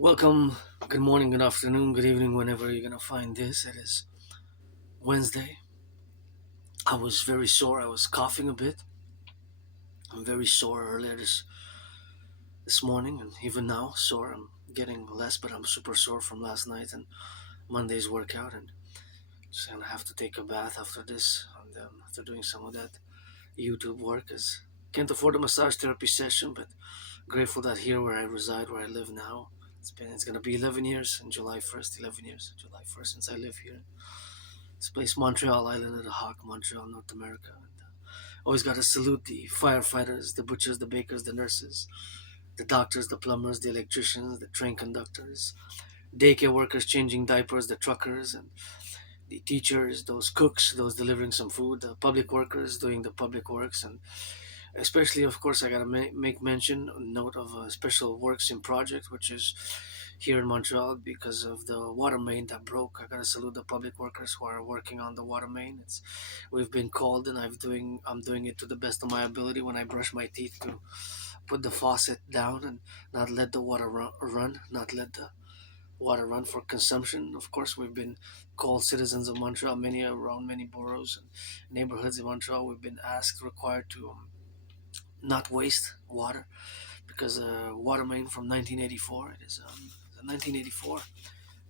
Welcome, good morning, good afternoon, good evening, whenever you're gonna find this. It is Wednesday. I was very sore. I was coughing a bit. I'm very sore earlier this morning, and even now sore. I'm getting less, but I'm super sore from last night and Monday's workout, and just gonna have to take a bath after this. And after doing some of that YouTube work, as can't afford a massage therapy session, but grateful that here where I reside, where I live now, it's gonna be 11 years in July 1st. 11 years, July 1st since I live here. This place, Montreal, Island of the Hawk, Montreal, North America. And, always got to salute the firefighters, the butchers, the bakers, the nurses, the doctors, the plumbers, the electricians, the train conductors, daycare workers changing diapers, the truckers, and the teachers, those cooks, those delivering some food, the public workers doing the public works, and especially, of course, I gotta make mention, note of a special works in project, which is here in Montreal because of the water main that broke. I gotta salute the public workers who are working on the water main. We've been called, and I'm doing it to the best of my ability when I brush my teeth to put the faucet down and not let the water run, not let the water run for consumption. Of course, we've been called citizens of Montreal, many around many boroughs and neighborhoods in Montreal. We've been required to not waste water because water main from 1984. It is a 1984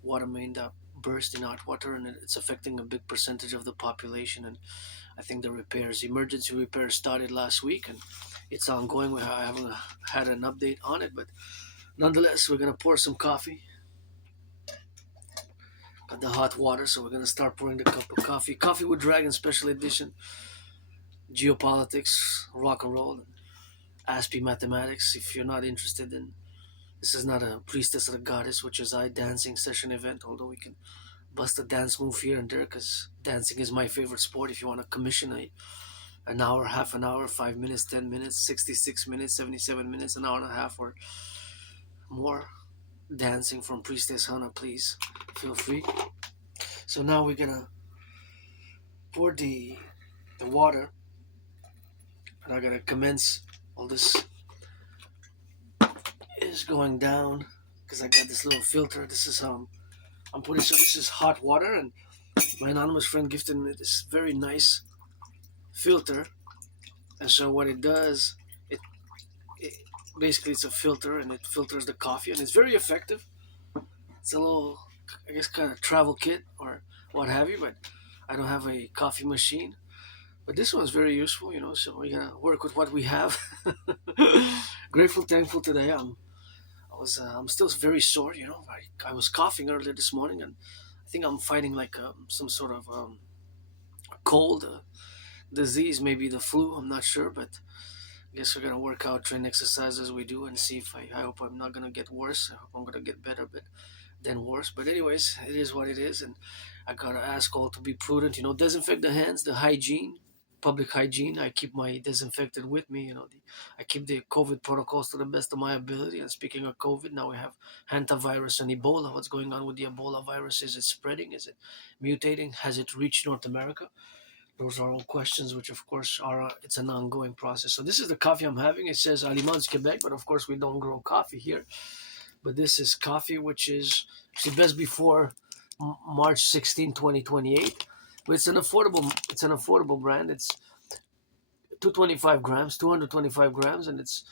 water main that burst in hot water, and it's affecting a big percentage of the population. And I think the emergency repairs, started last week, and it's ongoing. I haven't had an update on it, but nonetheless, we're gonna pour some coffee. Got the hot water, so we're gonna start pouring the cup of coffee. Coffee with Dragon Special Edition. Geopolitiks, Rock&Roll, Aspie mathematics. If you're not interested in, this is not a priestess or a goddess, which is a dancing session event, although we can bust a dance move here and there because dancing is my favorite sport. If you want to commission an hour, half an hour, 5 minutes, 10 minutes, 66 minutes, 77 minutes, an hour and a half, or more dancing from Priestess Hannah, please feel free. So now we're gonna pour the water, and I'm gonna commence. All this is going down because I got this little filter. This is how I'm putting. So this is hot water, and my anonymous friend gifted me this very nice filter. And so what it does, it basically it's a filter, and it filters the coffee, and it's very effective. It's a little, I guess, kind of travel kit or what have you, but I don't have a coffee machine. But this one's very useful, So we're gonna work with what we have. Grateful, thankful today. I'm still very sore. I was coughing earlier this morning, and I think I'm fighting like some sort of cold disease, maybe the flu. I'm not sure, but I guess we're gonna work out, train, exercise as we do, and see if I hope I'm not gonna get worse. I hope I'm gonna get better, but then worse. But anyways, it is what it is, and I gotta ask all to be prudent. Disinfect the hands, the hygiene, public hygiene. I keep my disinfectant with me. I keep the COVID protocols to the best of my ability. And speaking of COVID, now we have hantavirus and Ebola. What's going on with the Ebola virus? Is it spreading? Is it mutating? Has it reached North America? Those are all questions which, of course, it's an ongoing process. So this is the coffee I'm having. It says Aliments Quebec, but of course we don't grow coffee here. But this is coffee which is actually best before March 16, 2028. But it's an affordable brand. It's 225 grams, 225 grams, and it's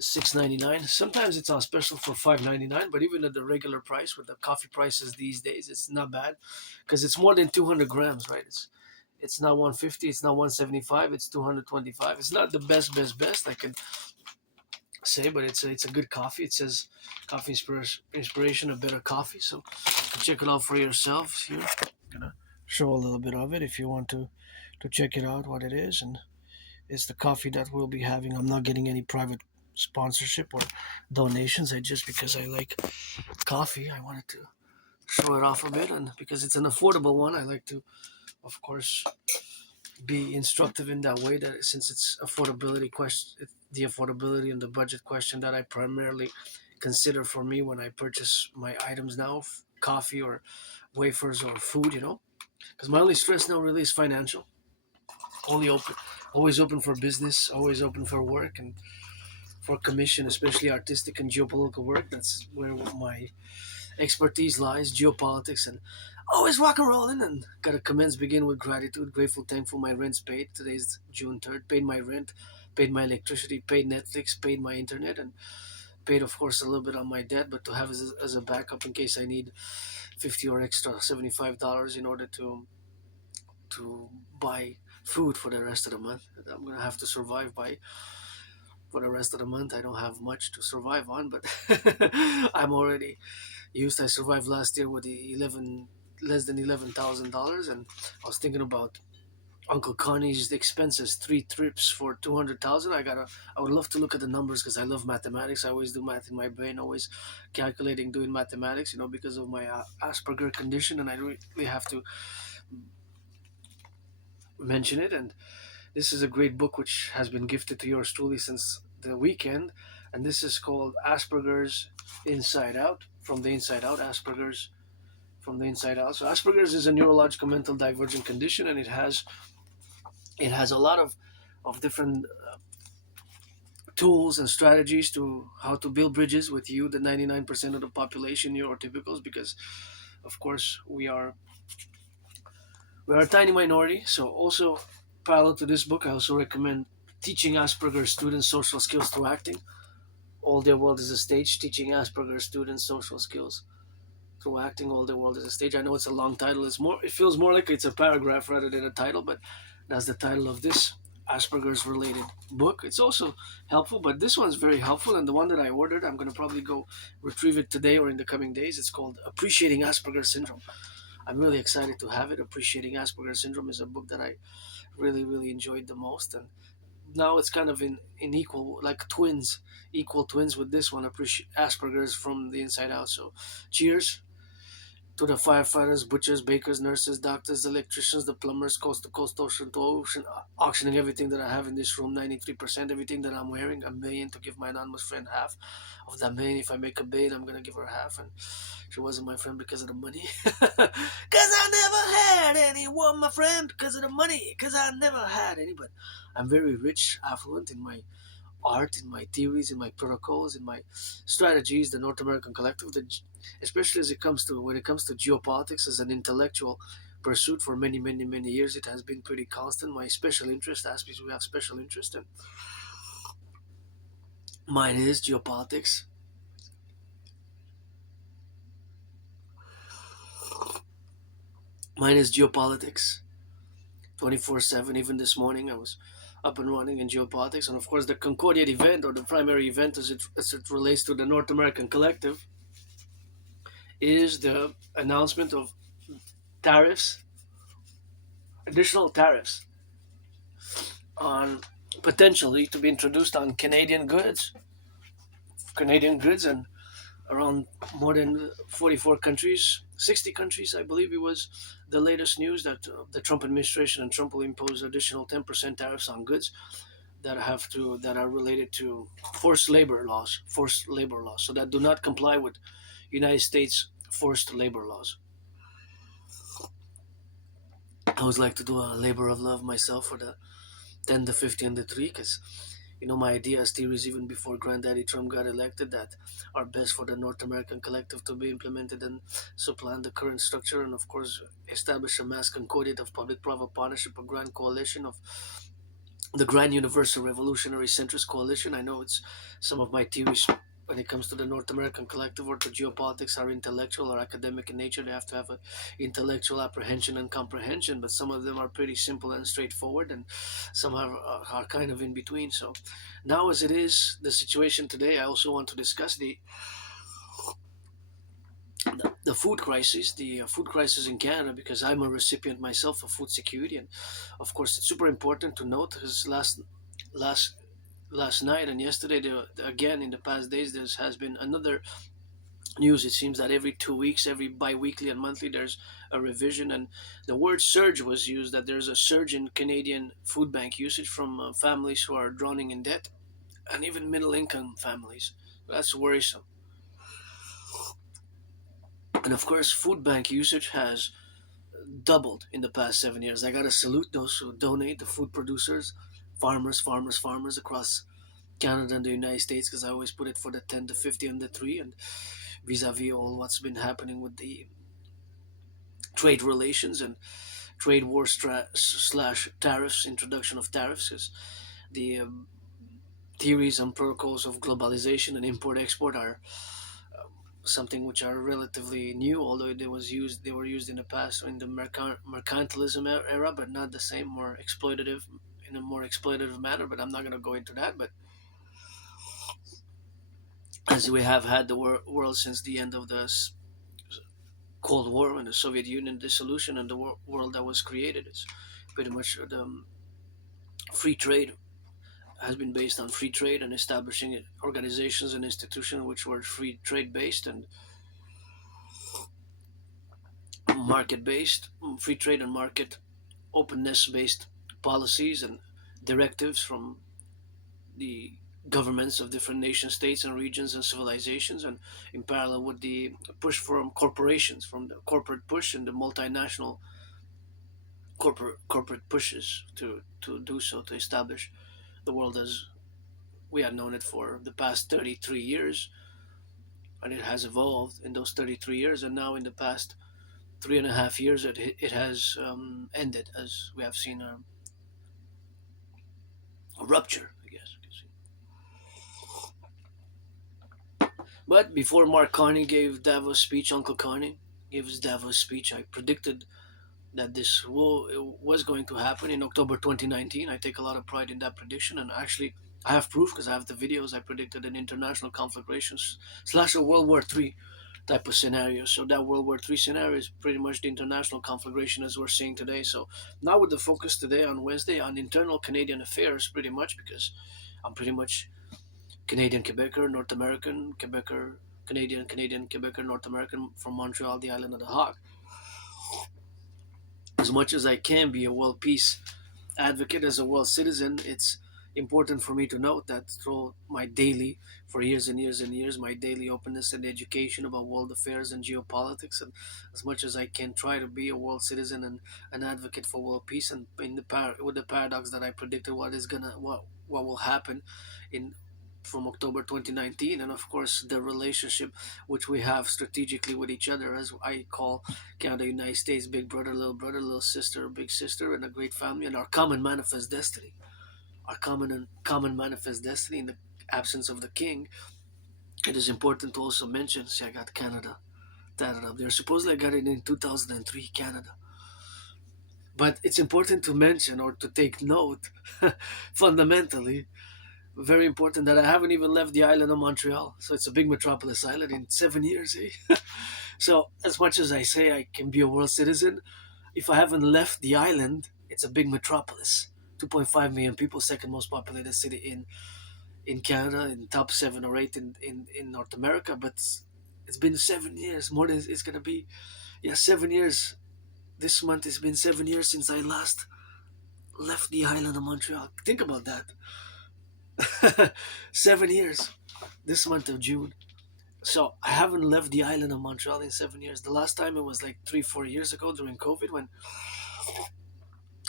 $6.99. Sometimes it's on special for $5.99, but even at the regular price with the coffee prices these days, it's not bad because it's more than 200 grams, right? It's not 150, it's not 175, it's 225. It's not the best I can say, but it's a good coffee. It says coffee inspiration of better coffee, so check it out for yourselves here. I'm gonna show a little bit of it if you want to check it out what it is. And it's the coffee that we'll be having. I'm not getting any private sponsorship or donations. Just because I like coffee, I wanted to show it off a bit, and because it's an affordable one, I like to, of course, be instructive in that way. That since it's the affordability and the budget question that I primarily consider for me when I purchase my items now, coffee or wafers or food. Because my only stress now really is financial. Only open, always open for business, always open for work, and for commission, especially artistic and geopolitical work. That's where my expertise lies, geopolitics, and always rock and rolling. And gotta commence begin with gratitude, grateful, thankful. My rent's paid. Today's June 3rd. Paid my rent, paid my electricity, paid Netflix, paid my internet, and paid, of course, a little bit on my debt, but to have as a backup in case I need 50 or extra $75 in order to buy food for the rest of the month. I'm gonna have to survive by for the rest of the month. I don't have much to survive on, but I'm already used. I survived last year with the 11 less than $11,000, and I was thinking about Uncle Connie's expenses, 3 trips for 200,000. I would love to look at the numbers because I love mathematics. I always do math in my brain, always calculating, doing mathematics. Because of my Asperger condition, and I really have to mention it. And this is a great book which has been gifted to yours truly since the weekend, and this is called Asperger's Inside Out, from the Inside Out. Asperger's from the Inside Out. So Asperger's is a neurological mental divergent condition, and it has a lot of different tools and strategies to how to build bridges with you, the 99% of the population neurotypicals, because of course we are a tiny minority. So also parallel to this book, I also recommend Teaching Asperger's Students Social Skills Through Acting. All Their World is a Stage, Teaching Asperger's Students Social Skills Through Acting. All Their World is a Stage. I know it's a long title. It feels more like it's a paragraph rather than a title, but that's the title of this Asperger's related book. It's also helpful, but this one's very helpful, and the one that I ordered, I'm going to probably go retrieve it today or in the coming days. It's called Appreciating Asperger's Syndrome. I'm really excited to have it. Appreciating Asperger's Syndrome is a book that I really, really enjoyed the most, and now it's kind of in equal, like twins, equal twins with this one, Appreciate Asperger's from the Inside Out. So cheers to the firefighters, butchers, bakers, nurses, doctors, electricians, the plumbers, coast to coast, ocean to ocean, auctioning everything that I have in this room, 93%, everything that I'm wearing, a million to give my anonymous friend half of that million. If I make a billion, I'm going to give her half. And she wasn't my friend because of the money. Because I never had anyone, my friend, because of the money. Because I never had any, but I'm very rich, affluent in my art, in my theories, in my protocols, in my strategies. The North American Collective, especially as it comes to when it comes to geopolitics as an intellectual pursuit for many, many, many years, it has been pretty constant. My special interest, Aspies, we have special interest, and mine is geopolitics. Mine is geopolitics, 24/7. Even this morning, I was up and running in geopolitics, and of course, the Concordia event, or the primary event as it relates to the North American Collective, is the announcement of tariffs, additional tariffs on potentially to be introduced on Canadian goods, and around more than 44 countries, 60 countries, I believe it was the latest news that the Trump administration and Trump will impose additional 10% tariffs on goods that are related to forced labor laws, so that do not comply with United States forced labor laws. I always like to do a labor of love myself for the 10, the 50, and the 3, because my ideas, theories, even before Granddaddy Trump got elected, that are best for the North American Collective to be implemented and supplant the current structure, and of course establish a mass concordiate of public-private partnership, a grand coalition of the Grand Universal Revolutionary Centrist Coalition. I know it's some of my theories when it comes to the North American Collective or to geopolitics are intellectual or academic in nature. They have to have an intellectual apprehension and comprehension, but some of them are pretty simple and straightforward, and some are kind of in between. So now, as it is the situation today, I also want to discuss the food crisis, in Canada, because I'm a recipient myself of food security, and of course it's super important to note because last last night and yesterday, again in the past days, there has been another news. It seems that every 2 weeks, every bi-weekly and monthly, there's a revision, and the word surge was used, that there's a surge in Canadian food bank usage from families who are drowning in debt, and even middle income families. That's worrisome. And of course, food bank usage has doubled in the past 7 years. I gotta salute those who donate, the food producers, farmers across Canada and the United States, because I always put it for the 10, the 50, and the 3, and vis-a-vis all what's been happening with the trade relations and trade war slash tariffs, introduction of tariffs, because the theories and protocols of globalization and import export are something which are relatively new, although they were used in the past in the mercantilism era, but not the same, more exploitative, in a more exploitative manner. But I'm not going to go into that. But as we have had the world since the end of the Cold War and the Soviet Union dissolution, and the world that was created, it's pretty much the free trade has been based on free trade and establishing organizations and institutions which were free trade based and market based, free trade and market openness based policies and directives from the governments of different nation states and regions and civilizations, and in parallel with the push from corporations, from the corporate push and the multinational corporate pushes to do so, to establish the world as we had known it for the past 33 years. And it has evolved in those 33 years, and now in the past 3.5 years it has ended, as we have seen a rupture, I guess you could say. But before Mark Carney gave Davos speech, Uncle Carney gave his Davos speech, I predicted that this was going to happen in October 2019. I take a lot of pride in that prediction, and actually I have proof because I have the videos. I predicted an international conflagrations slash a World War III type of scenario. So that World War III scenario is pretty much the international conflagration as we're seeing today. So now with the focus today on Wednesday on internal Canadian affairs, pretty much because I'm pretty much Canadian Quebecer, North American Quebecer, Canadian Quebecer, North American from Montreal, the island of the Hawk. As much as I can be a world peace advocate as a world citizen, it's important for me to note that through my daily, for years and years and years, my daily openness and education about world affairs and geopolitics, and as much as I can try to be a world citizen and an advocate for world peace, and in the with the paradox that I predicted what will happen in from October 2019, and of course the relationship which we have strategically with each other, as I call Canada, United States, big brother, little sister, big sister, and a great family, and our common manifest destiny, our common manifest destiny in the absence of the king. It is important to also mention, see, I got Canada tatted up there. Supposedly I got it in 2003, Canada. But it's important to mention or to take note, fundamentally, very important, that I haven't even left the island of Montreal. So it's a big metropolis island in 7 years, eh? So as much as I say I can be a world citizen, if I haven't left the island, it's a big metropolis. 2.5 million people, second most populated city in Canada, in top 7 or 8 in North America. But it's been 7 years. More than it's gonna be, yeah, 7 years. This month it's been 7 years since I last left the island of Montreal. Think about that. 7 years. This month of June. So I haven't left the island of Montreal in 7 years. The last time it was like 3-4 years ago during COVID, when,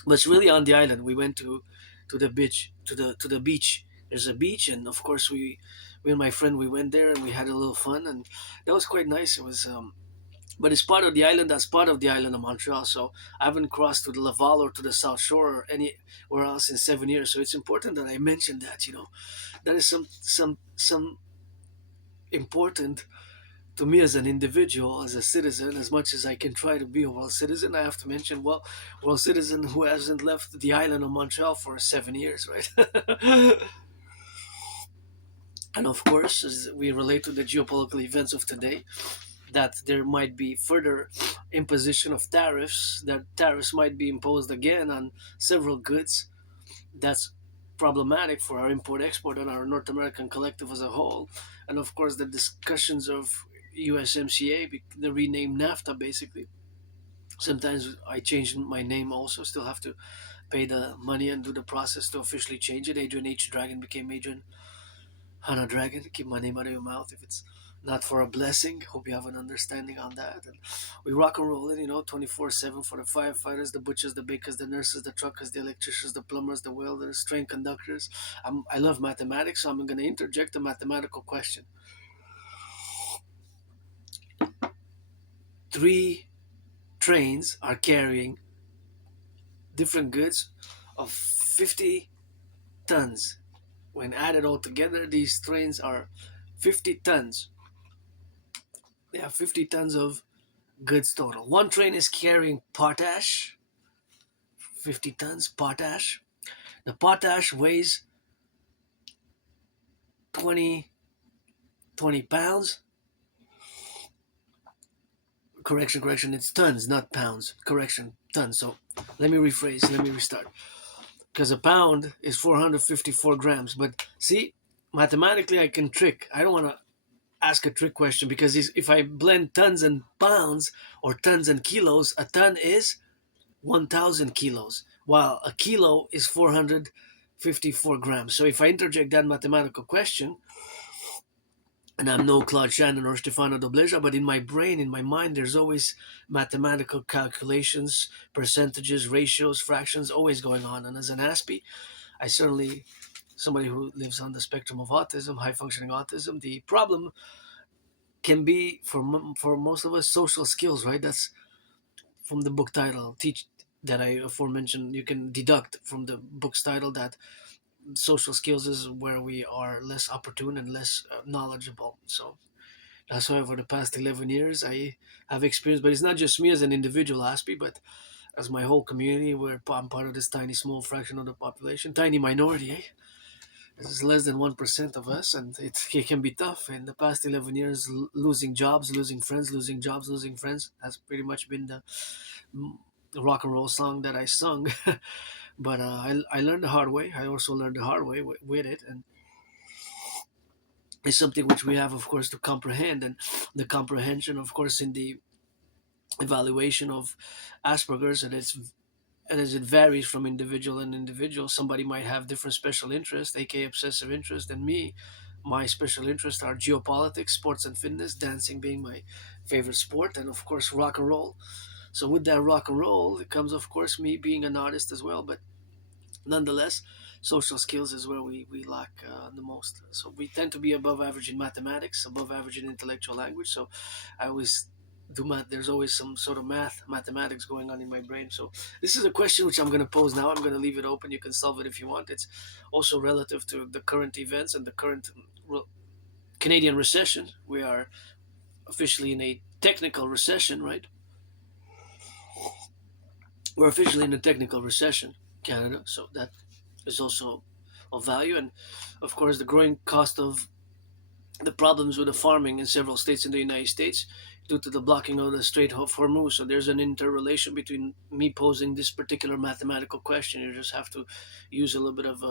but it's really on the island. We went to the beach, to the beach. There's a beach, and of course we and my friend, we went there and we had a little fun, and that was quite nice. It was but it's part of the island. That's part of the island of Montreal. So I haven't crossed to the Laval or to the South Shore or anywhere else in 7 years. So it's important that I mention that. That is some important to me as an individual, as a citizen. As much as I can try to be a world citizen, I have to mention, well, world citizen who hasn't left the island of Montreal for 7 years, right? And of course, as we relate to the geopolitical events of today, that there might be further imposition of tariffs, that tariffs might be imposed again on several goods. That's problematic for our import export and our North American collective as a whole. And of course, the discussions of USMCA, the renamed NAFTA, basically. Sometimes I changed my name also, still have to pay the money and do the process to officially change it. Adrian H. Dragon became Adrian Hana Dragon. Keep my name out of your mouth if it's not for a blessing. Hope you have an understanding on that. And we rock and roll it, 24/7 for the firefighters, the butchers, the bakers, the nurses, the truckers, the electricians, the plumbers, the welders, train conductors. I love mathematics, so I'm going to interject a mathematical question. Three trains are carrying different goods of 50 tons. When added all together, these trains are 50 tons. They have 50 tons of goods total. One train is carrying potash, 50 tons potash. The potash weighs 20, 20 pounds. Correction, it's tons, not pounds. Correction, tons. So let me rephrase, let me restart. Because a pound is 454 grams. But see, mathematically, I can trick. I don't want to ask a trick question because if I blend tons and pounds or tons and kilos, a ton is 1,000 kilos, while a kilo is 454 grams. So if I interject that mathematical question, and I'm no Claude Shannon or Stefano Dobleja, but in my brain, in my mind, there's always mathematical calculations, percentages, ratios, fractions, always going on. And as an Aspie, I certainly, somebody who lives on the spectrum of autism, high functioning autism, the problem can be for most of us social skills, right? That's from the book title, teach that I aforementioned. You can deduct from the book's title that social skills is where we are less opportune and less knowledgeable. So that's why over the past 11 years I have experienced, but it's not just me as an individual Aspie, but as my whole community, where I'm part of this tiny small fraction of the population, tiny minority, eh? This is less than 1% of us, and it can be tough. In the past 11 years, losing jobs, losing friends, losing jobs, losing friends has pretty much been the rock and roll song that I sung. But I learned the hard way. I also learned the hard way with it, and it's something which we have, of course, to comprehend. And the comprehension, of course, in the evaluation of Asperger's, and as it varies from individual and individual, somebody might have different special interests, aka obsessive interest, than me. My special interests are geopolitics, sports and fitness, dancing being my favorite sport, and of course rock and roll. So with that rock and roll, it comes, of course, me being an artist as well. But nonetheless, social skills is where we lack the most. So we tend to be above average in mathematics, above average in intellectual language. So I always do math. There's always some sort of mathematics going on in my brain. So this is a question which I'm going to pose now. I'm going to leave it open. You can solve it if you want. It's also relative to the current events and the current Canadian recession. We are officially in a technical recession, right? We're officially in a technical recession, Canada. So that is also of value. And of course, the growing cost of the problems with the farming in several states in the United States due to the blocking of the Strait of Hormuz. So there's an interrelation between me posing this particular mathematical question. You just have to use a little bit of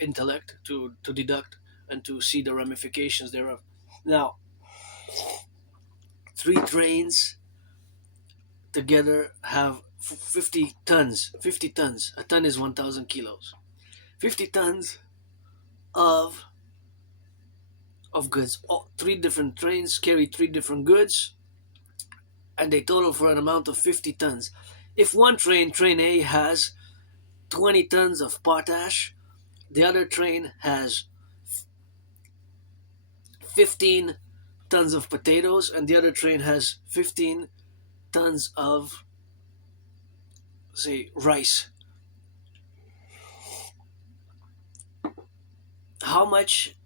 intellect to deduct and to see the ramifications thereof. Now, three trains together have 50 tons. 50 tons. A ton is 1,000 kilos. 50 tons of goods. All, three different trains carry three different goods, and they total for an amount of 50 tons. If one train, train A, has 20 tons of potash, the other train has 15 tons of potatoes, and the other train has 15 tons of, say, rice. How much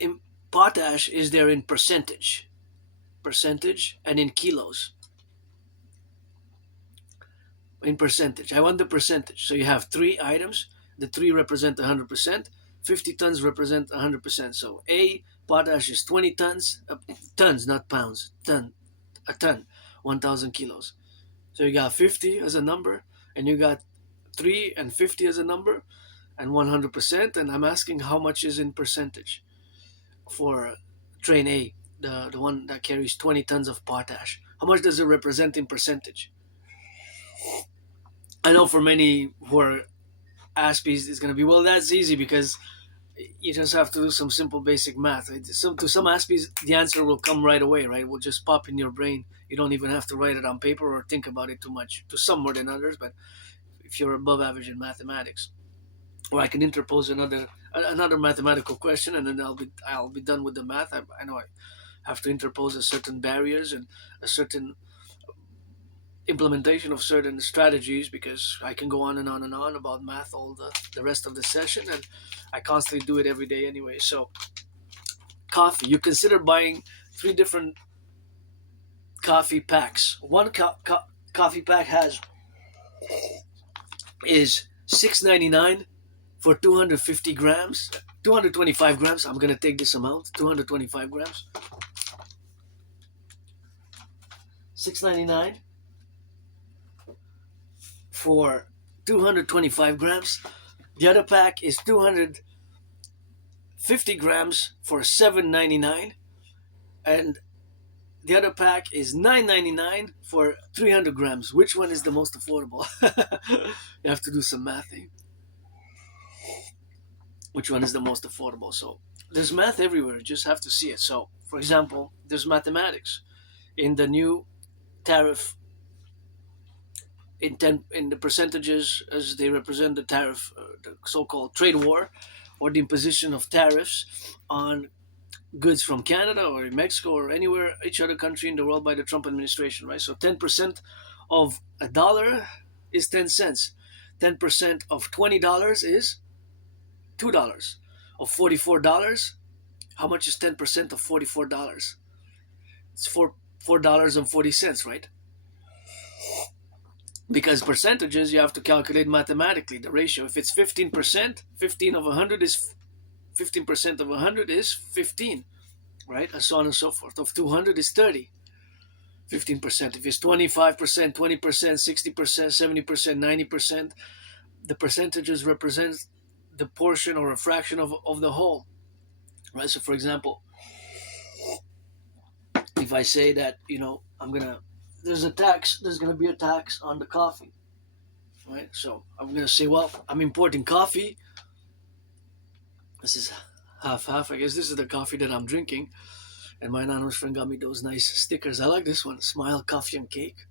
in potash is there in percentage? Percentage and in kilos. In percentage. I want the percentage. So you have three items. The three represent 100%. 50 tons represent 100%. So A, potash is 20 tons. Tons, not pounds. A ton. 1,000 kilos. So you got 50 as a number, and you got 3 and 50 as a number, and 100%. And I'm asking how much is in percentage for train A, the one that carries 20 tons of potash. How much does it represent in percentage? I know for many who are Aspies, it's going to be, well, that's easy because You just have to do some simple basic math. To some Aspies, the answer will come right away, right? It will just pop in your brain. You don't even have to write it on paper or think about it too much. To some more than others, but if you're above average in mathematics, or I can interpose another mathematical question, and then I'll be done with the math. I know I have to interpose a certain barriers and a certain implementation of certain strategies, because I can go on and on and on about math all the rest of the session, and I constantly do it every day anyway. So coffee, you consider buying three different coffee packs. One coffee pack has is 6.99 for 250 grams, 225 grams. I'm gonna take this amount, 225 grams, 6.99 for 225 grams. The other pack is 250 grams for 7.99, and the other pack is 9.99 for 300 grams. Which one is the most affordable? You have to do some math. Which one is the most affordable? So there's math everywhere. You just have to see it. So, for example, there's mathematics in the new tariff, in the percentages as they represent the tariff, the so-called trade war, or the imposition of tariffs on goods from Canada or Mexico or anywhere, each other country in the world by the Trump administration, right? So 10% of a dollar is 10 cents. 10% of $20 is $2. Of $44, how much is 10% of $44? It's $4.40, right? Because percentages, you have to calculate mathematically the ratio. If it's 15%, 15 of 100 is 15% of 100 is 15, right? And so on and so forth. Of 200 is 30. 15%. If it's 25%, 20%, 60%, 70%, 90%, the percentages represent the portion or a fraction of the whole, right? So, for example, if I say that, there's gonna be a tax on the coffee, right? So I'm gonna say, well, I'm importing coffee. This is half half. I guess this is the coffee that I'm drinking, and my anonymous friend got me those nice stickers. I like this one, smile, coffee, and cake.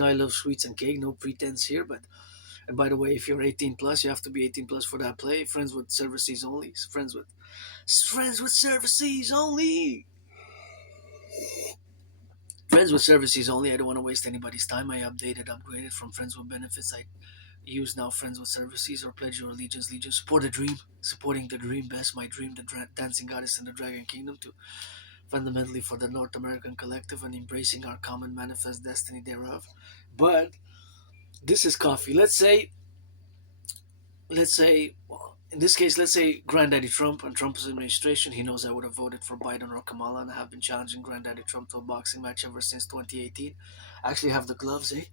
I love sweets and cake. No pretense here, but. And by the way, if you're 18 plus, you have to be 18 plus for that play. Friends with services only. Friends with services only. Friends with services only. I don't want to waste anybody's time. I upgraded from friends with benefits. I use now friends with services or pledge your allegiance. Legion, support the dream. Supporting the dream best. My dream, the dancing goddess in the dragon kingdom, to fundamentally for the North American collective and embracing our common manifest destiny thereof. But this is coffee. Let's say, well, in this case, let's say Granddaddy Trump and Trump's administration, he knows I would have voted for Biden or Kamala, and I have been challenging Granddaddy Trump to a boxing match ever since 2018. I actually have the gloves, eh?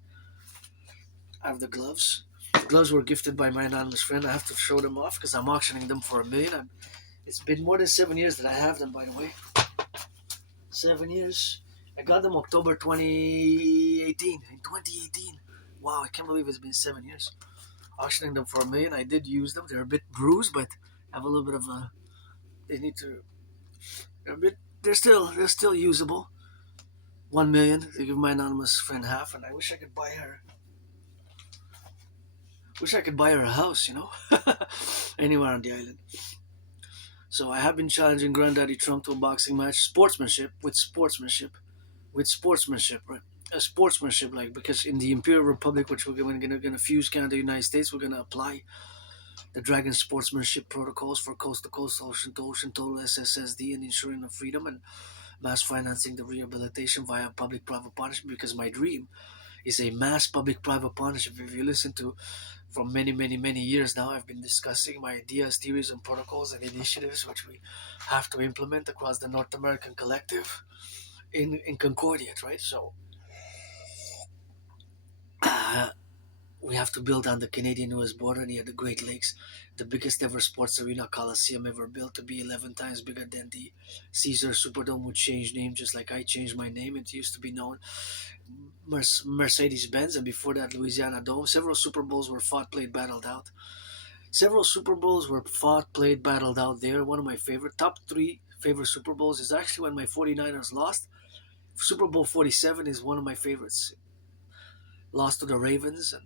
I have the gloves. The gloves were gifted by my anonymous friend. I have to show them off because I'm auctioning them for $1 million. It's been more than 7 years that I have them, by the way. 7 years. I got them October 2018. In 2018. Wow, I can't believe it's been 7 years. Auctioning them for $1 million. I did use them. They're a bit bruised, but have a little bit of a. They need to. They're a bit. They're still usable. 1 million to give my anonymous friend half, and I wish I could buy her. Wish I could buy her a house, anywhere on the island. So I have been challenging Granddaddy Trump to a boxing match, sportsmanship, right? A sportsmanship, like, because in the Imperial Republic, which we're gonna fuse Canada, United States, we're gonna apply the Dragon sportsmanship protocols for coast to coast, ocean to ocean, total SSSD, and ensuring of freedom and mass financing the rehabilitation via public-private partnership. Because my dream is a mass public-private partnership. If you listen to, from many, many, many years now, I've been discussing my ideas, theories, and protocols and initiatives which we have to implement across the North American collective in Concordiate, right? So uh, we have to build on the Canadian-US border near the Great Lakes, the biggest ever sports arena coliseum ever built, to be 11 times bigger than the Caesar Superdome, would change name just like I changed my name. It used to be known Mercedes-Benz, and before that Louisiana Dome. Several Super Bowls were fought, played, battled out. Several Super Bowls were fought, played, battled out there. One of my favorite, top three favorite Super Bowls is actually when my 49ers lost. Super Bowl 47 is one of my favorites. Lost to the Ravens, and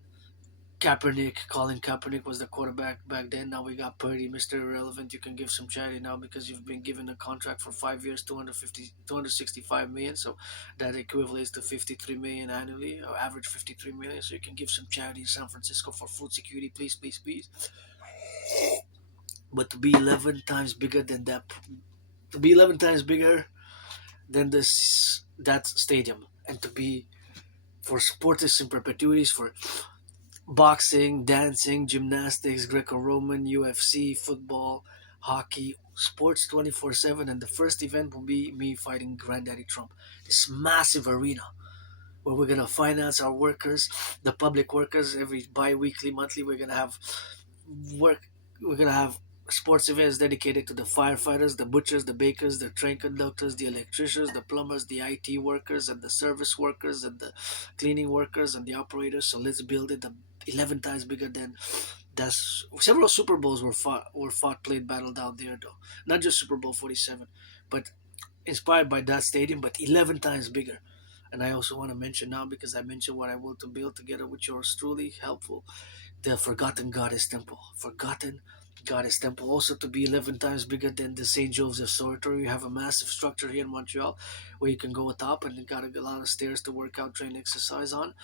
Colin Kaepernick was the quarterback back then. Now we got Purdy, Mr. Irrelevant. You can give some charity now because you've been given a contract for 5 years, 265 million. So that equates to 53 million annually, or average 53 million. So you can give some charity in San Francisco for food security, please, please, please. But to be 11 times bigger than that, to be 11 times bigger than this that stadium, and to be for sports in perpetuities for boxing, dancing, gymnastics, Greco-Roman, UFC, football, hockey, sports 24/7, and the first event will be me fighting Granddaddy Trump. This massive arena where we're gonna finance our workers, the public workers, every bi-weekly, monthly. We're gonna have work. We're gonna have sports events dedicated to the firefighters, the butchers, the bakers, the train conductors, the electricians, the plumbers, the IT workers, and the service workers, and the cleaning workers, and the operators. So let's build it 11 times bigger than that's several Super Bowls were fought, played, battled out there though. Not just Super Bowl 47, but inspired by that stadium, but 11 times bigger. And I also want to mention now, because I mentioned what I want to build together with yours truly, helpful, the Forgotten Goddess Temple. Forgotten Goddess Temple, also to be 11 times bigger than the St. Joseph's Oratory. You have a massive structure here in Montreal where you can go atop, and you got a lot of stairs to work out, train, exercise on.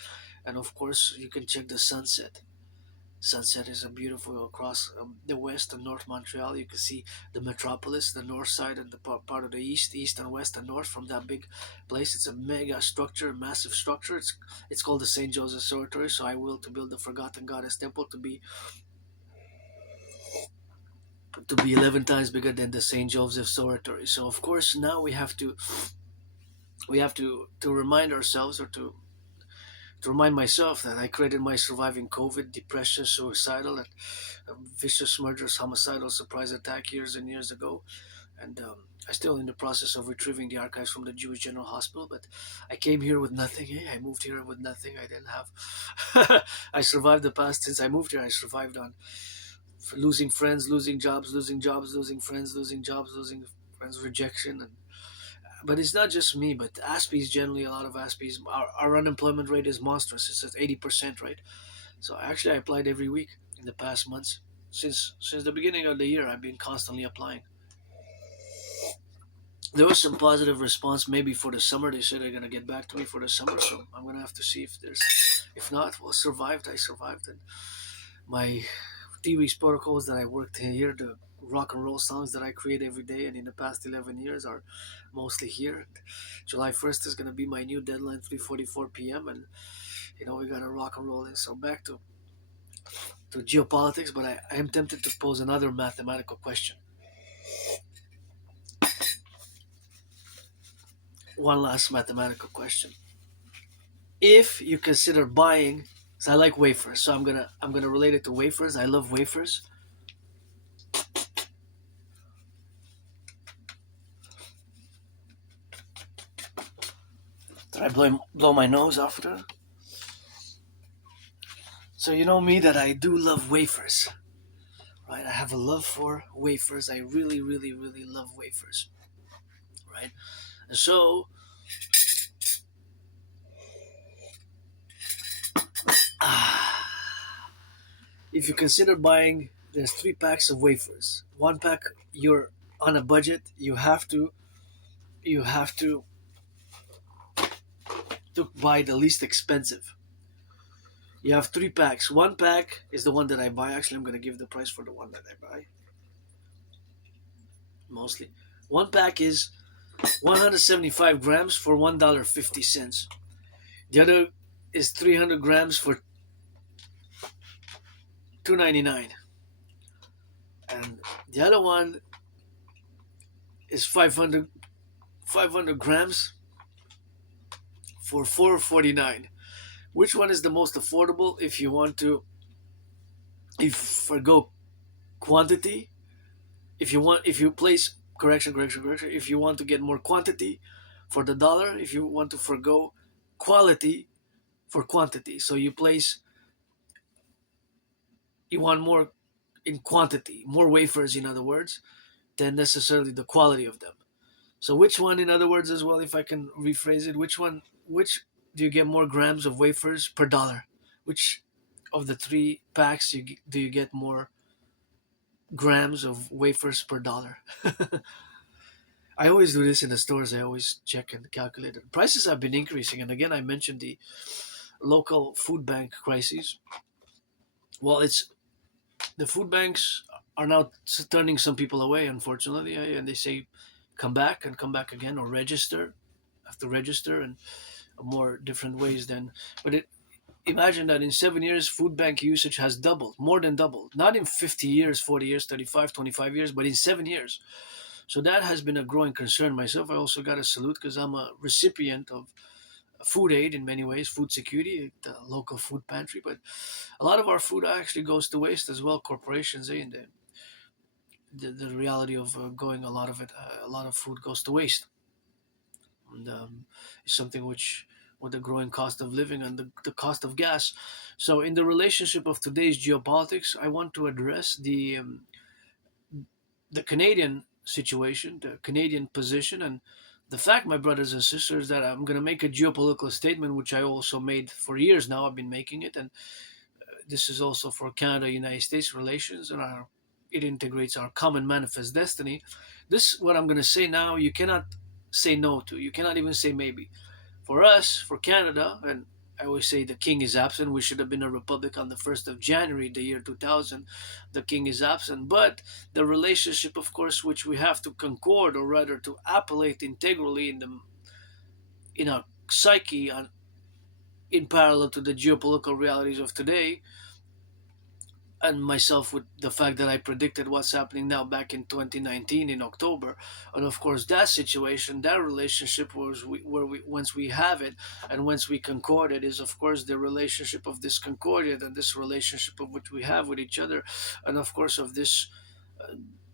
And of course, you can check the sunset. Sunset is a beautiful across the west and north Montreal. You can see the metropolis, the north side, and the part of the east and west and north from that big place. It's a mega structure, a massive structure. It's called the Saint Joseph's Oratory. So I will to build the Forgotten Goddess Temple to be 11 times bigger than the Saint Joseph's Oratory. So of course now we have to remind ourselves, or to remind myself, that I created my surviving COVID, depression, suicidal, and vicious murderous, homicidal surprise attack years and years ago. And I'm still in the process of retrieving the archives from the Jewish General Hospital. But I came here with nothing. I moved here with nothing. I didn't have. I survived the past. Since I moved here, I survived on losing friends, losing jobs, losing friends, losing jobs, losing friends, rejection, and but it's not just me, but Aspies generally, a lot of Aspies, our unemployment rate is monstrous. It's at 80%, right? So actually, I applied every week in the past months. Since the beginning of the year, I've been constantly applying. There was some positive response maybe for the summer. They said they're gonna get back to me for the summer, so I'm gonna have to see if there's. If not, well, survived. I survived, and my TV's protocols that I worked in here, the rock and roll songs that I create every day and in the past 11 years are mostly here. July 1st is going to be my new deadline, 3:44 p.m. And, we got to rock and roll in. So back to geopolitics, but I am tempted to pose another mathematical question. One last mathematical question. If you consider buying, so I like wafers, so I'm gonna relate it to wafers. I love wafers. Did I blow my nose after? So you know me that I do love wafers, right? I have a love for wafers. I really, really, really love wafers, right? And so, if you consider buying, there's 3 packs of wafers. One pack, you're on a budget. You have to buy the least expensive. You have 3 packs. One pack is the one that I buy. Actually, I'm gonna give the price for the one that I buy. Mostly, one pack is 175 grams for $1.50. The other is 300 grams for $2.99, and the other one is 500 grams for $4.49. Which one is the most affordable if you want to, if forgo quantity, if you place correction, if you want to get more quantity for the dollar, if you want to forgo quality for quantity, so you want more, in quantity, more wafers, in other words, than necessarily the quality of them. So which one, in other words, as well, if I can rephrase it, which do you get more grams of wafers per dollar? Which of the three packs do you get more grams of wafers per dollar? I always do this in the stores. I always check and calculate it. Prices have been increasing, and again, I mentioned the local food bank crises. Well, it's the food banks are now turning some people away, unfortunately, and they say come back and come back again, or register, have to register, and more different ways than. But imagine that in 7 years, food bank usage has doubled, more than doubled. Not in 50 years, 40 years, 35, 25 years, but in 7 years. So that has been a growing concern myself. I also got a salute because I'm a recipient of food aid in many ways, food security, the local food pantry. But a lot of our food actually goes to waste as well. Corporations, in the reality of going, a lot of food goes to waste. And it's something which, with the growing cost of living and the cost of gas. So, in the relationship of today's geopolitics, I want to address the Canadian situation, the Canadian position, and the fact, my brothers and sisters, that I'm going to make a geopolitical statement, which I also made for years now. I've been making it, and this is also for Canada-United States relations, and it integrates our common manifest destiny. This, what I'm going to say now, you cannot say no to. You cannot even say maybe. For us, for Canada, and I always say the king is absent. We should have been a republic on the 1st of January, the year 2000. The king is absent. But the relationship, of course, which we have to concord, or rather to appellate integrally in our psyche, in parallel to the geopolitical realities of today, and myself, with the fact that I predicted what's happening now back in 2019 in October, and of course that situation, that relationship was where we once we have it, and once we concord it, is of course the relationship of this concordiate, and this relationship of which we have with each other, and of course of this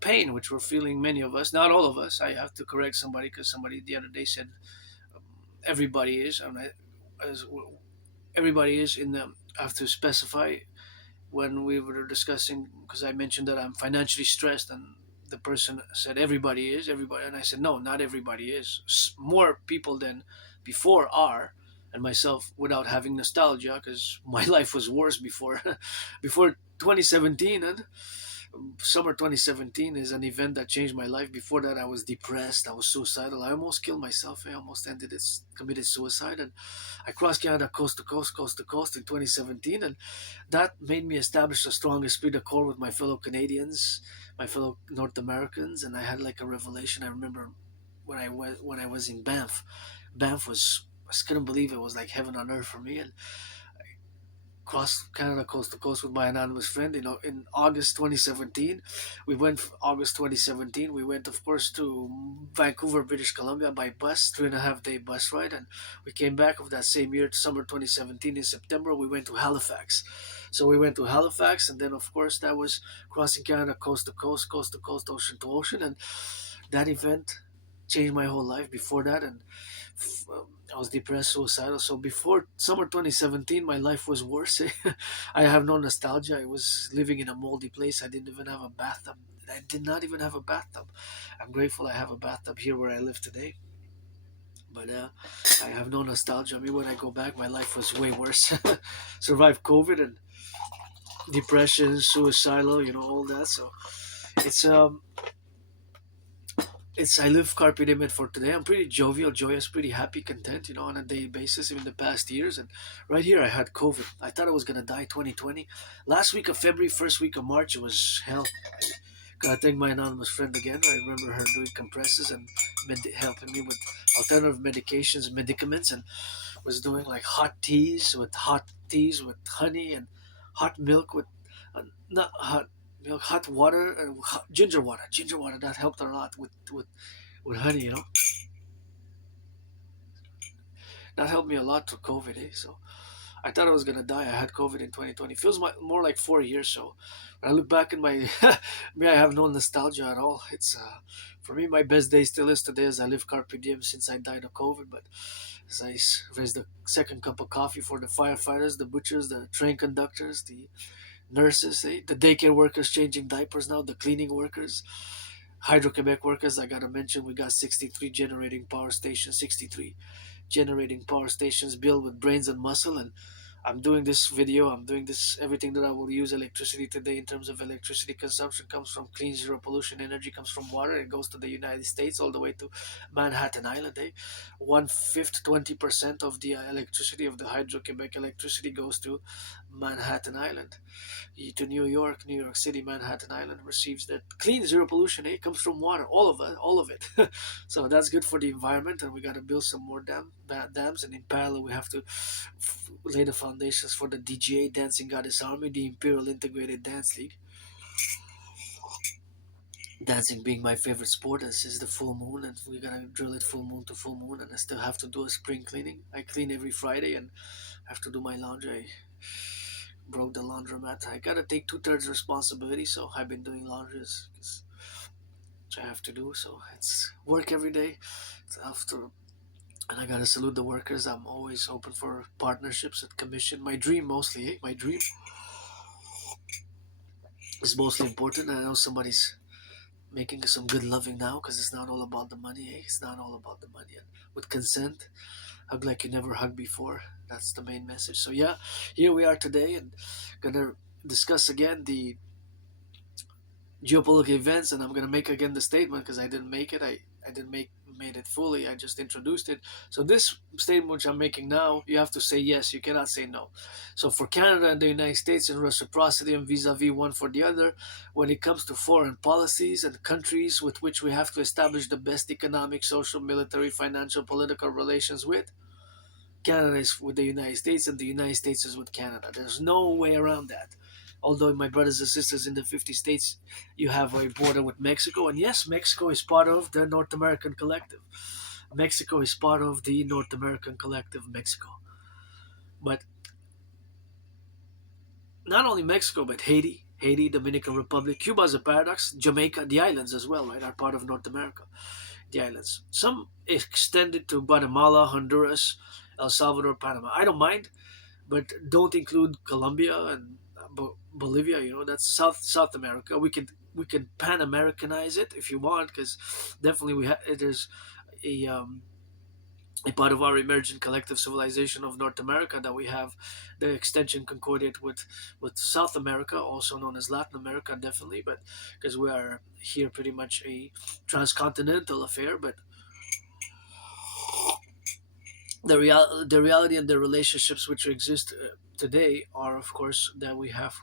pain which we're feeling, many of us, not all of us. I have to correct somebody, because somebody the other day said everybody is, and as everybody is in the. I have to specify when we were discussing, because I mentioned that I'm financially stressed, and the person said everybody, and I said no, not everybody is. More people than before are, and myself, without having nostalgia, because my life was worse before before 2017, and summer 2017 is an event that changed my life. Before that, I was depressed, I was suicidal, I almost killed myself, I almost committed suicide, and I crossed Canada coast to coast, coast to coast in 2017, and that made me establish a strong esprit de corps with my fellow Canadians, my fellow North Americans, and I had like a revelation. I remember when I was in Banff. Banff was, I just couldn't believe it was like heaven on earth for me, and cross Canada coast to coast with my anonymous friend. In August 2017, August 2017. We went, of course, to Vancouver, British Columbia by bus, 3.5 day bus ride, and we came back of that same year, to summer 2017. In September, we went to Halifax. So we went to Halifax, and then of course that was crossing Canada coast to coast, ocean to ocean, and that event changed my whole life. Before that, and I was depressed, suicidal. So before summer 2017, my life was worse. I have no nostalgia. I was living in a moldy place. I didn't even have a bathtub. I did not even have a bathtub. I'm grateful I have a bathtub here where I live today. But I have no nostalgia. I mean, when I go back, my life was way worse. Survived COVID and depression, suicidal, all that. So it's I live carpe diem for today. I'm pretty jovial, joyous, pretty happy, content, on a daily basis, even the past years. And right here, I had COVID. I thought I was gonna die 2020. Last week of February, first week of March, it was hell. Gotta thank my anonymous friend again. I remember her doing compresses and helping me with alternative medications, medicaments, and was doing like hot teas with honey, and hot milk with not hot milk, hot water, and ginger water. Ginger water that helped a lot with honey. That helped me a lot to COVID. So I thought I was gonna die. I had COVID in 2020. Feels more like 4 years. So when I look back in my, me, I have no nostalgia at all. It's for me, my best day still is today, as I live carpe diem since I died of COVID. But as I raise the second cup of coffee for the firefighters, the butchers, the train conductors, the nurses, the daycare workers changing diapers now, the cleaning workers, Hydro-Quebec workers. I gotta mention, we got 63 generating power stations, 63 generating power stations built with brains and muscle. And I'm doing this video, I'm doing this, everything that I will use electricity today in terms of electricity consumption comes from clean zero pollution energy, comes from water. It goes to the United States all the way to Manhattan Island. 1/5, 20% of the electricity of the Hydro-Quebec electricity goes to Manhattan Island. To New York, New York City, Manhattan Island receives that clean zero pollution. It comes from water, all of it, all of it. So that's good for the environment, and we got to build some more dams. And in parallel, we have to lay the foundations for the DGA, Dancing Goddess Army, the Imperial Integrated Dance League. Dancing being my favorite sport, this is the full moon, and we gotta drill it full moon to full moon. And I still have to do a spring cleaning. I clean every Friday, and have to do my laundry. Broke the laundromat. I gotta take 2/3 responsibility, so I've been doing laundries which I have to do. So it's work every day. It's after, and I gotta salute the workers. I'm always open for partnerships and commission. My dream mostly, my dream is mostly important. I know somebody's making some good loving now because it's not all about the money. It's not all about the money. And with consent, hug like you never hugged before. That's the main message. So yeah, here we are today, and gonna discuss again the geopolitical events. And I'm gonna make again the statement because I didn't make it. I didn't make made it fully. I just introduced it. So this statement which I'm making now, you have to say yes. You cannot say no. So for Canada and the United States, in reciprocity and vis-a-vis one for the other, when it comes to foreign policies and countries with which we have to establish the best economic, social, military, financial, political relations with, Canada is with the United States, and the United States is with Canada. There's no way around that. Although, my brothers and sisters, in the 50 states, you have a border with Mexico. And yes, Mexico is part of the North American collective. Mexico is part of the North American collective, Mexico. But not only Mexico, but Haiti, Dominican Republic, Cuba is a paradox, Jamaica, the islands as well, right, are part of North America. The islands. Some extended to Guatemala, Honduras, El Salvador, Panama. I don't mind, but don't include Colombia and Bolivia. That's South America. We can Pan Americanize it if you want, because definitely there's a part of our emergent collective civilization of North America that we have the extension concordate with South America, also known as Latin America, definitely, but because we are here pretty much a transcontinental affair. But the reality and the relationships which exist today are, of course, that we have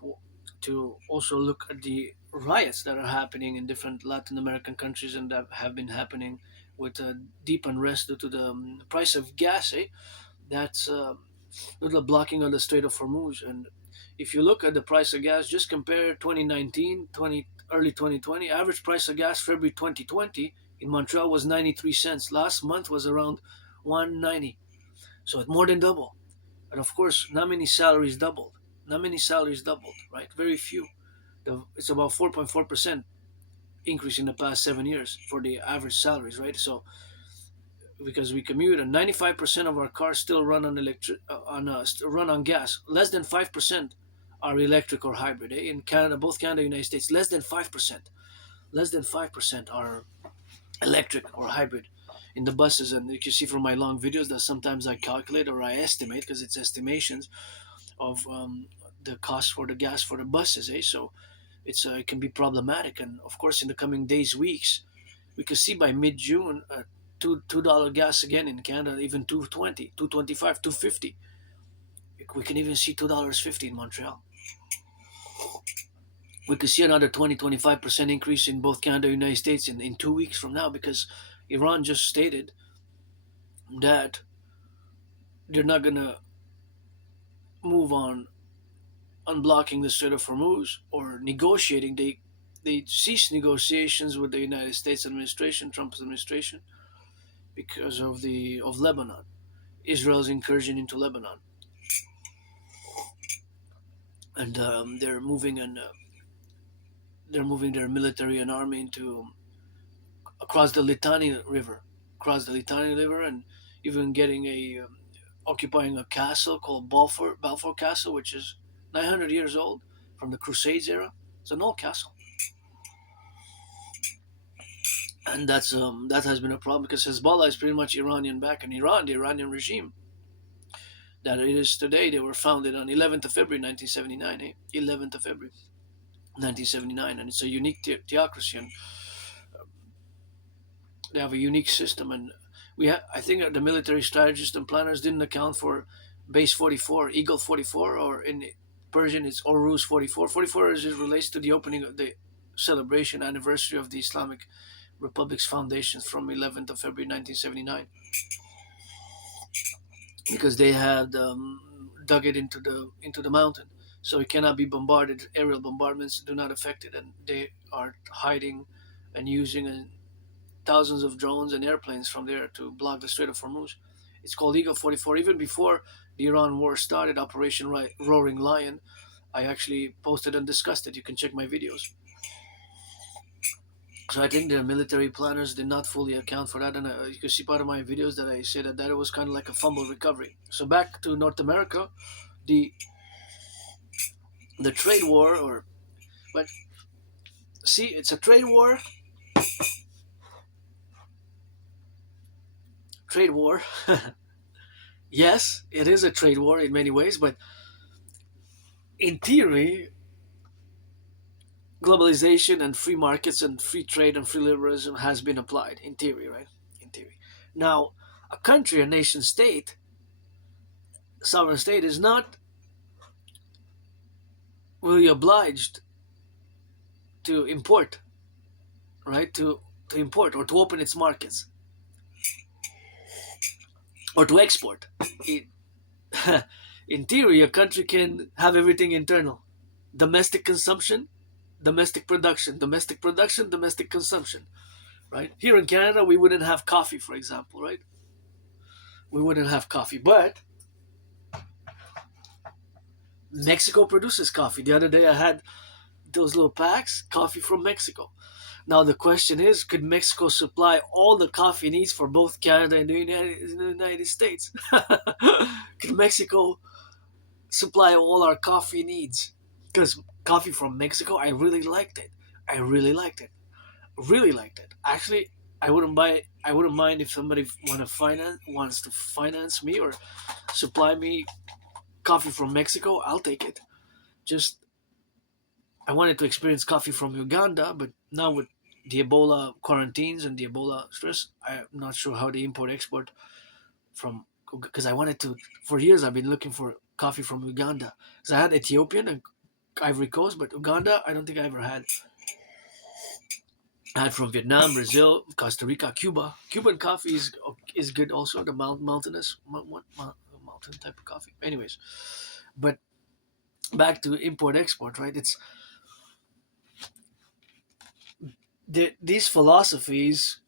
to also look at the riots that are happening in different Latin American countries and that have been happening with deep unrest due to the price of gas. That's the blocking of the Strait of Hormuz. And if you look at the price of gas, just compare 2019, early 2020, average price of gas February 2020 in Montreal was 93 cents. Last month was around 190. So it more than doubled. And of course, not many salaries doubled. Not many salaries doubled, right? Very few. It's about 4.4% increase in the past 7 years for the average salaries, right? So because we commute, and 95% of our cars still run on run on gas. Less than 5% are electric or hybrid. In Canada, both Canada and United States, less than 5%. Less than 5% are electric or hybrid in the buses. And you can see from my long videos that sometimes I calculate or I estimate, because it's estimations of the cost for the gas for the buses. So it can be problematic. And of course, in the coming days, weeks, we could see by mid-June $2 gas again in Canada, even 2.20, 2.25, 2.50. We can even see $2.50 in Montreal. We could see another 20-25% increase in both Canada and United States in 2 weeks from now, because Iran just stated that they're not gonna move on unblocking the Strait of Hormuz or negotiating. They ceased negotiations with the United States administration, Trump's administration, because of Lebanon, Israel's incursion into Lebanon, and they're moving their military and army into across the Litani River, and even getting occupying a castle called Balfour Castle, which is 900 years old, from the Crusades era. It's an old castle, and that has been a problem because Hezbollah is pretty much Iranian back, and Iran, the Iranian regime that it is today, they were founded on 11th of February 1979. 11th of February 1979, and it's a unique theocracy, and they have a unique system. And I think the military strategists and planners didn't account for base 44, Eagle 44, or in Persian it's Oruz 44. 44 is relates to the opening of the celebration anniversary of the Islamic Republic's foundation from 11th of February 1979, because they had dug it into the mountain, so it cannot be bombarded. Aerial bombardments do not affect it, and they are hiding and using thousands of drones and airplanes from there to block the Strait of Hormuz. It's called Eagle 44. Even before the Iran war started, Operation Roaring Lion, I actually posted and discussed it. You can check my videos. So I think the military planners did not fully account for that, and you can see part of my videos that I said that it was kind of like a fumble recovery. So back to North America, the trade war, but see, it's a trade war. Trade war. Yes, it is a trade war in many ways, but in theory, globalization and free markets and free trade and free liberalism has been applied in theory, right? In theory. Now, a country, a nation state, sovereign state is not really obliged to import, right? To import or to open its markets or to export. It, in theory, a country can have everything internal: domestic consumption, domestic production, domestic production, domestic consumption. Right here in Canada, we wouldn't have coffee, for example. Right, we wouldn't have coffee, but Mexico produces coffee. The other day, I had those little packs, coffee from Mexico. Now the question is, could Mexico supply all the coffee needs for both Canada and the United States? Could Mexico supply all our coffee needs? Because coffee from Mexico, I really liked it. I really liked it. Really liked it. Actually, I wouldn't buy. I wouldn't mind if somebody wants to finance me or supply me coffee from Mexico. I'll take it. Just I wanted to experience coffee from Uganda, but now with the Ebola quarantines and the Ebola stress, I'm not sure how they import export from, because I wanted to. For years, I've been looking for coffee from Uganda. Because I had Ethiopian and Ivory Coast, but Uganda, I don't think I ever had. I had from Vietnam, Brazil, Costa Rica, Cuba. Cuban coffee is good also. The mountainous mountain type of coffee. Anyways, but back to import export, right? It's these philosophies,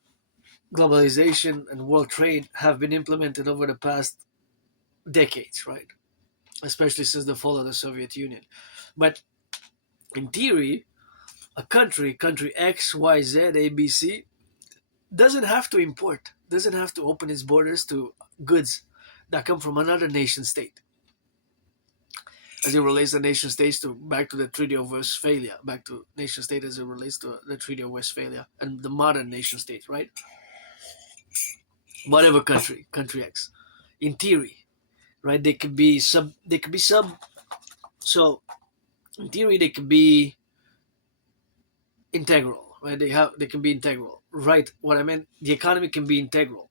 globalization and world trade, have been implemented over the past decades, right? Especially since the fall of the Soviet Union. But in theory, a country X, Y, Z, A, B, C, doesn't have to import, doesn't have to open its borders to goods that come from another nation state. As it relates to nation states, to back to the Treaty of Westphalia, back to nation state as it relates to the Treaty of Westphalia and the modern nation state, right? Whatever country X, in theory, right? They could be sub. So in theory, they could be integral, right? They can be integral, right? What I meant, the economy can be integral.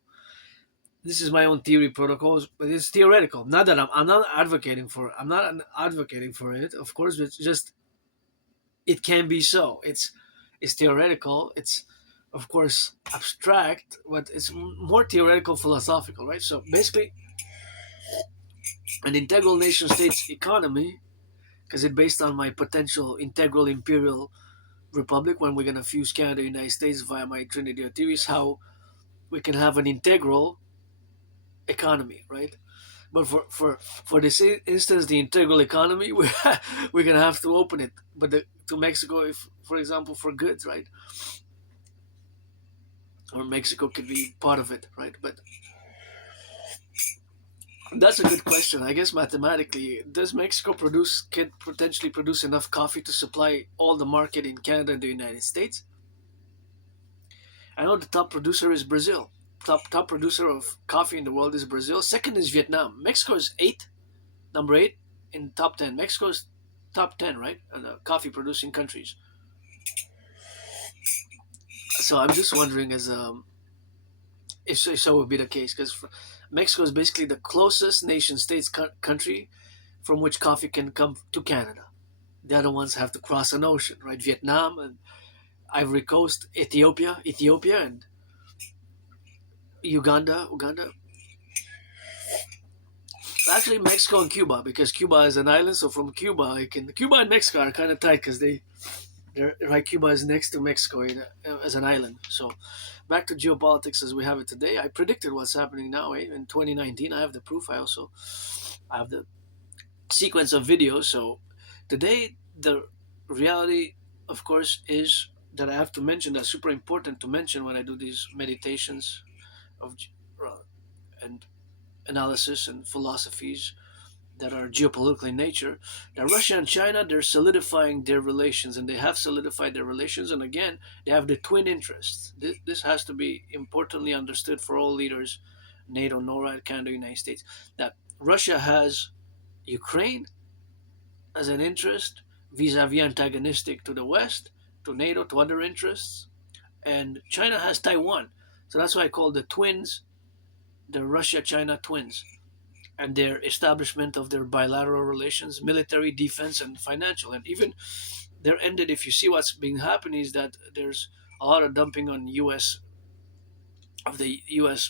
This is my own theory protocols, but it's theoretical. Not that I'm not advocating for it. I'm not advocating for it. Of course, it's just it can be so. It's theoretical. It's of course abstract, but it's more theoretical, philosophical, right? So basically, an integral nation state's economy, because it's based on my potential integral imperial republic when we're gonna fuse Canada and the United States via my Trinity of theories, how we can have an integral economy, right? But for this instance, the integral economy, we're gonna have to open it, but to Mexico, if for example for goods, right? Or Mexico could be part of it, right? But That's a good question. I guess mathematically, does Mexico produce can potentially produce enough coffee to supply all the market in Canada and the United States? I know the top producer is Brazil. Top producer of coffee in the world is Brazil. Second is Vietnam. Mexico is eight, number eight in top 10. Mexico is top 10, right? Coffee producing countries. So I'm just wondering as if so would be the case because Mexico is basically the closest nation states country from which coffee can come to Canada. The other ones have to cross an ocean, right? Vietnam and Ivory Coast, Ethiopia and Uganda. Actually, Mexico and Cuba, because Cuba is an island. So from Cuba, Cuba and Mexico are kind of tight because they're right. Cuba is next to Mexico as an island. So back to geopolitics as we have it today. I predicted what's happening now. In 2019, I have the proof. I have the sequence of videos. So today, the reality, of course, is that I have to mention that's super important to mention when I do these meditations of and analysis and philosophies that are geopolitical in nature. Now, Russia and China, they're solidifying their relations, and they have solidified their relations. And again, they have the twin interests. This has to be importantly understood for all leaders, NATO, NORAD, Canada, United States, that Russia has Ukraine as an interest vis-a-vis antagonistic to the West, to NATO, to other interests, and China has Taiwan. So that's why I call the twins the Russia-China twins and their establishment of their bilateral relations, military, defense, and financial. And even they're ended, if you see what's been happening, is that there's a lot of dumping on U.S.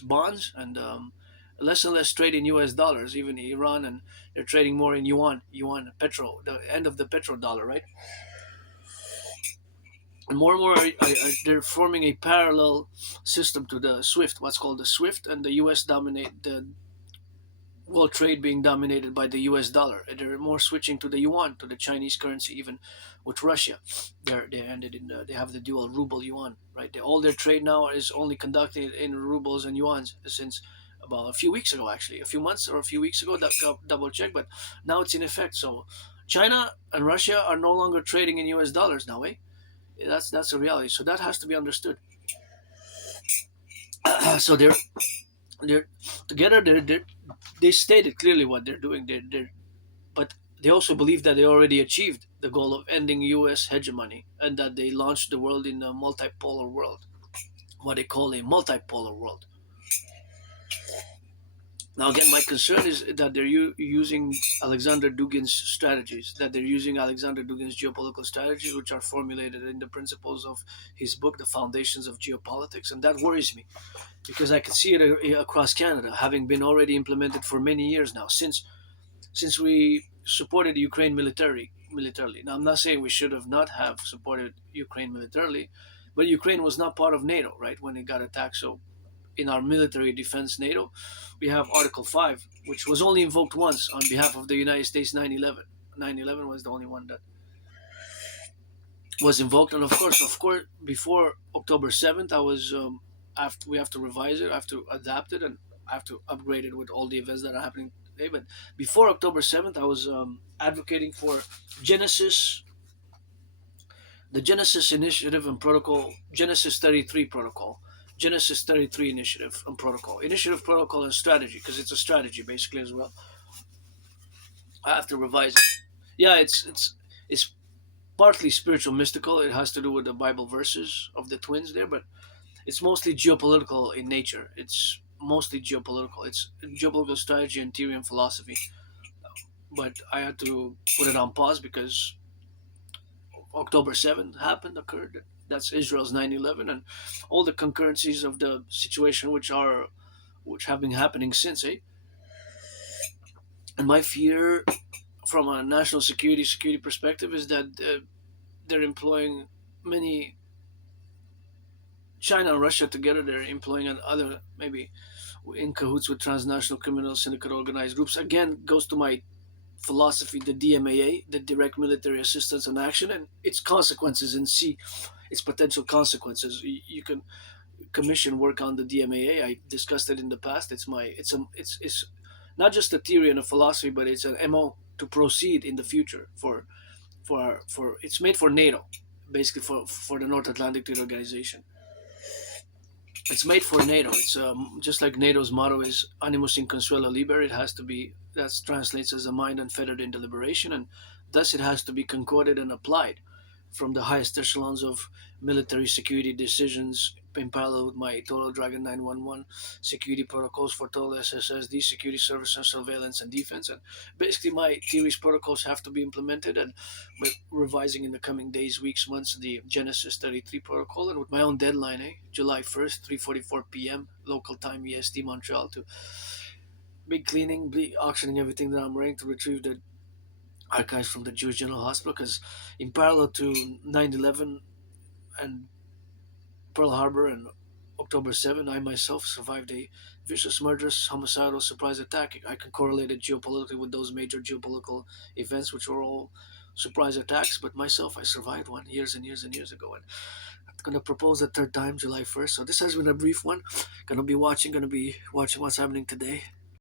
bonds and less and less trade in U.S. dollars, even Iran, and they're trading more in yuan, petrol, the end of the petrodollar, right? And more they're forming a parallel system to the SWIFT, what's called the SWIFT, and the U.S. dominate the world trade being dominated by the U.S. dollar. They're more switching to the yuan, to the Chinese currency, even with Russia. They have the dual ruble yuan, right? All their trade now is only conducted in rubles and yuans since about a few weeks ago, actually, a few months or a few weeks ago. Double check, but now it's in effect. So China and Russia are no longer trading in U.S. dollars now, eh? That's a reality. So that has to be understood. So they're together. They stated clearly what they're doing. But they also believe that they already achieved the goal of ending U.S. hegemony and that they launched the world in a multipolar world, what they call a multipolar world. Now, again, my concern is that they're using Alexander Dugin's strategies, that they're using Alexander Dugin's geopolitical strategies, which are formulated in the principles of his book, The Foundations of Geopolitics. And that worries me because I can see it across Canada, having been already implemented for many years now, since we supported Ukraine militarily. Now, I'm not saying we should have not have supported Ukraine militarily, but Ukraine was not part of NATO, right, when it got attacked. So in our military defense NATO, we have Article 5, which was only invoked once on behalf of the United States 9/11. 9/11 was the only one that was invoked. And of course, before October 7th, I was, after we have to revise it, I have to adapt it, and I have to upgrade it with all the events that are happening today. But before October 7th, I was advocating for Genesis, the Genesis Initiative and Protocol, Genesis 33 Protocol, Genesis 33 Initiative and Protocol, Initiative, Protocol, and Strategy, because it's a strategy basically as well. I have to revise it. Yeah, it's partly spiritual, mystical. It has to do with the Bible verses of the twins there, but it's mostly geopolitical in nature. It's mostly geopolitical. It's geopolitical strategy and theory and philosophy. But I had to put it on pause because October 7th occurred. That's Israel's 9/11 and all the concurrencies of the situation which have been happening since, eh? And my fear from a national security perspective is that they're employing many China and Russia together. They're employing other maybe in cahoots with transnational criminal syndicate organized groups. Again, goes to my philosophy, the DMAA, the direct military assistance and action, and its consequences, and see its potential consequences. You can commission work on the DMAA. I discussed it in the past. It's not just a theory and a philosophy, but it's an MO to proceed in the future for it's made for NATO, basically for the North Atlantic Treaty Organization. It's made for NATO. It's just like NATO's motto is "Animus in consuelo liber." It has to be that translates as a mind unfettered in deliberation, and thus it has to be concorded and applied from the highest echelons of military security decisions in parallel with my Total Dragon 911 security protocols for Total SSSD security service and surveillance and defense. And basically, my theories protocols have to be implemented, and we're revising in the coming days, weeks, months the Genesis 33 protocol, and with my own deadline, July 1st, 3:44 p.m. local time EST Montreal, to be cleaning, be auctioning everything that I'm wearing to retrieve the archives from the Jewish General Hospital. Because in parallel to 9/11 and Pearl Harbor and October 7, I myself survived a vicious, murderous, homicidal surprise attack. I can correlate it geopolitically with those major geopolitical events, which were all surprise attacks. But myself, I survived one years and years and years ago. And I'm going to propose a third time, July 1st. So this has been a brief one. Going to be watching what's happening today.